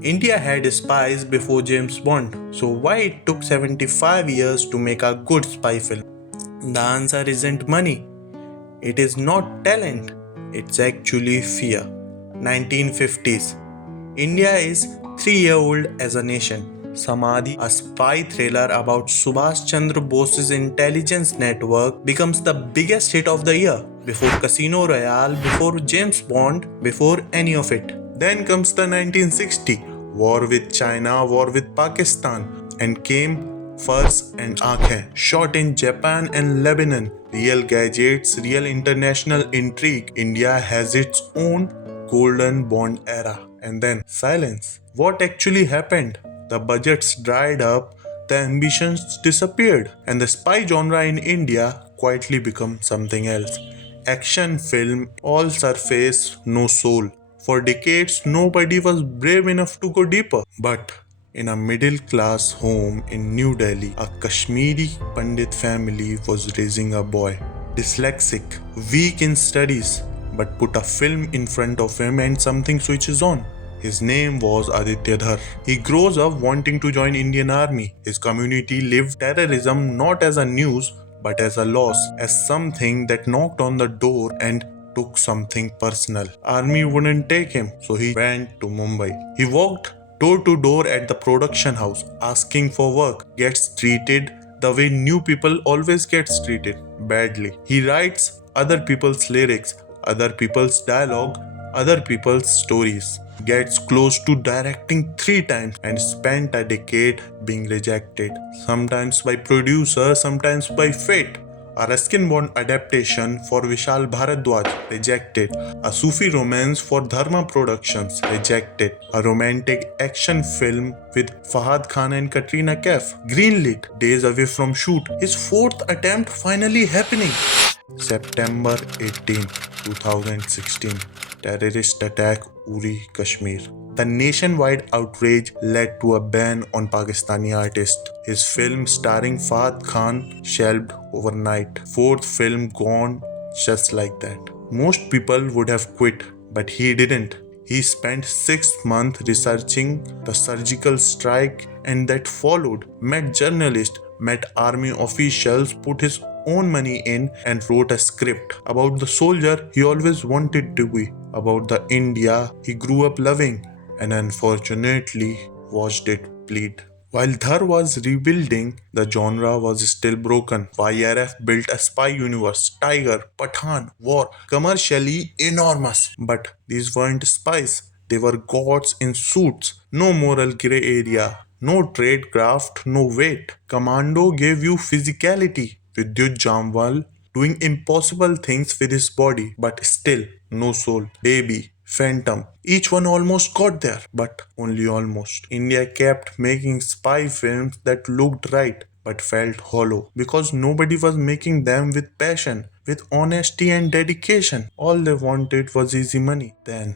India had spies before James Bond, so why it took 75 years to make a good spy film? The answer isn't money. It is not talent. It's actually fear. 1950s. India is 3-year-old as a nation. Samadhi, a spy thriller about Subhash Chandra Bose's intelligence network, becomes the biggest hit of the year. Before Casino Royale, before James Bond, before any of it. Then comes the 1960 war with China, war with Pakistan, and came Furs and Aankhein, shot in Japan and Lebanon. Real gadgets, real international intrigue. India has its own golden Bond era. And then silence. What actually happened? The budgets dried up, the ambitions disappeared, and the spy genre in India quietly became something else. Action film, all surface, no soul. For decades, nobody was brave enough to go deeper. But in a middle class home in New Delhi, a Kashmiri Pandit family was raising a boy. Dyslexic, weak in studies, but put a film in front of him and something switches on. His name was Aditya Dhar. He grows up wanting to join Indian Army. His community lived terrorism not as a news but as a loss, as something that knocked on the door and took something personal. Army wouldn't take him, so he went to Mumbai. He walked door to door at the production house asking for work, gets treated the way new people always gets treated, badly. He writes other people's lyrics, other people's dialogue, other people's stories, gets close to directing 3 times and spent a decade being rejected, sometimes by producer, sometimes by fate. A Ruskin Bond adaptation for Vishal Bharadwaj, rejected. A Sufi romance for Dharma Productions, rejected. A romantic action film with Fahad Khan and Katrina Kaif, greenlit, days away from shoot. His fourth attempt finally happening. September 18, 2016. Terrorist attack Uri, Kashmir. The nationwide outrage led to a ban on Pakistani artist. His film starring Fahad Khan shelved overnight. Fourth film gone just like that. Most people would have quit, but he didn't. He spent 6 months researching the surgical strike and that followed, met journalists, met army officials, put his own money in and wrote a script about the soldier he always wanted to be, about the India he grew up loving and unfortunately watched it bleed. While Dhar was rebuilding, the genre was still broken. YRF built a spy universe, Tiger, Pathan, war, commercially enormous. But these weren't spies, they were gods in suits, no moral grey area, no trade craft, no weight. Commando gave you physicality. Vidyut Jamwal doing impossible things with his body, but still no soul. Baby, Phantom, each one almost got there, but only almost. India kept making spy films that looked right but felt hollow because nobody was making them with passion, with honesty and dedication. All they wanted was easy money. Then,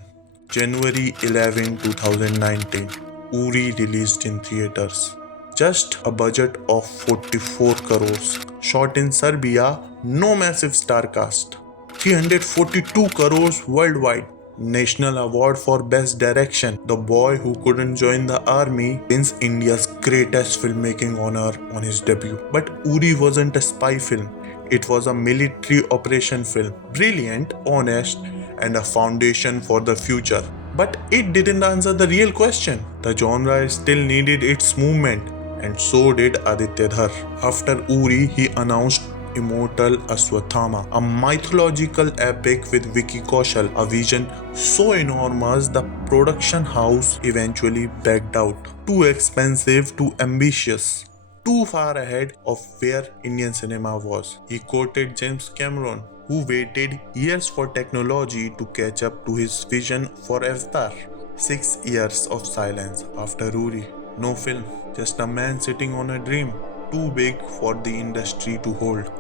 January 11, 2019, Uri released in theaters. Just a budget of 44 crores. Shot in Serbia, no massive star cast. 342 crores worldwide. National Award for Best Direction. The boy who couldn't join the army wins India's greatest filmmaking honor on his debut. But Uri wasn't a spy film. It was a military operation film. Brilliant, honest, and a foundation for the future. But it didn't answer the real question. The genre still needed its movement, and so did Aditya Dhar. After Uri, he announced Immortal Aswathama, a mythological epic with Vicky Kaushal, a vision so enormous the production house eventually backed out. Too expensive, too ambitious, too far ahead of where Indian cinema was. He quoted James Cameron, who waited years for technology to catch up to his vision for Avatar. 6 years of silence after Uri. No film, just a man sitting on a dream, too big for the industry to hold.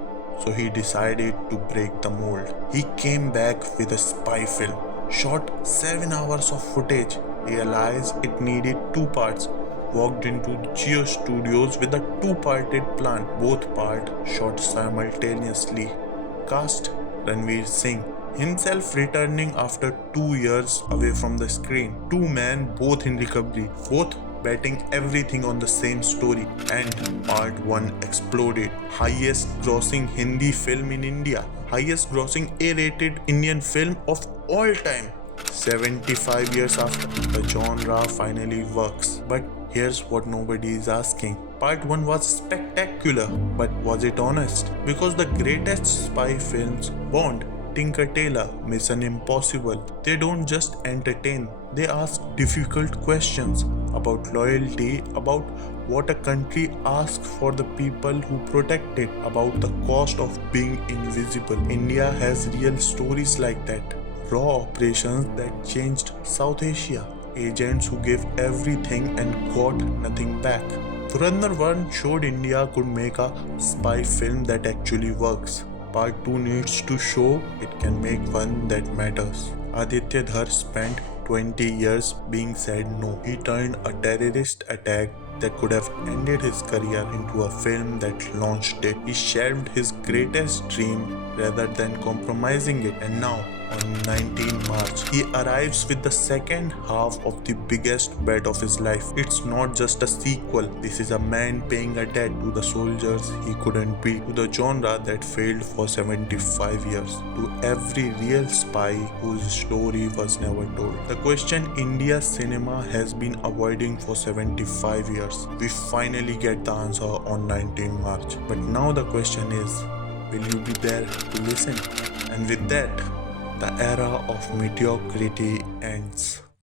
So he decided to break the mold. He came back with a spy film, shot 7 hours of footage, realized it needed 2 parts, walked into Geo Studios with a 2-parted plan, both parts shot simultaneously. Cast Ranveer Singh, himself returning after 2 years away from the screen. Two men, both in recovery, both betting everything on the same story. And part 1 exploded. Highest grossing Hindi film in India. Highest grossing A-rated Indian film of all time. 75 years after, the genre finally works. But here's what nobody is asking. Part 1 was spectacular, but was it honest? Because the greatest spy films, Bond, Tinker Tailor, Mission Impossible, they don't just entertain, they ask difficult questions about loyalty, about what a country asks for the people who protect it, about the cost of being invisible. India has real stories like that. Raw operations that changed South Asia. Agents who gave everything and got nothing back. Dhurandhar 1 showed India could make a spy film that actually works. Part 2 needs to show it can make one that matters. Aditya Dhar spent 20 years being said no. He turned a terrorist attack that could have ended his career into a film that launched it. He shelved his greatest dream rather than compromising it. And now, on 19 March, he arrives with the second half of the biggest bet of his life. It's not just a sequel. This is a man paying a debt to the soldiers he couldn't be, to the genre that failed for 75 years, to every real spy whose story was never told. The question India's cinema has been avoiding for 75 years. We finally get the answer on 19 March. But now the question is, will you be there to listen? And with that, the era of mediocrity ends.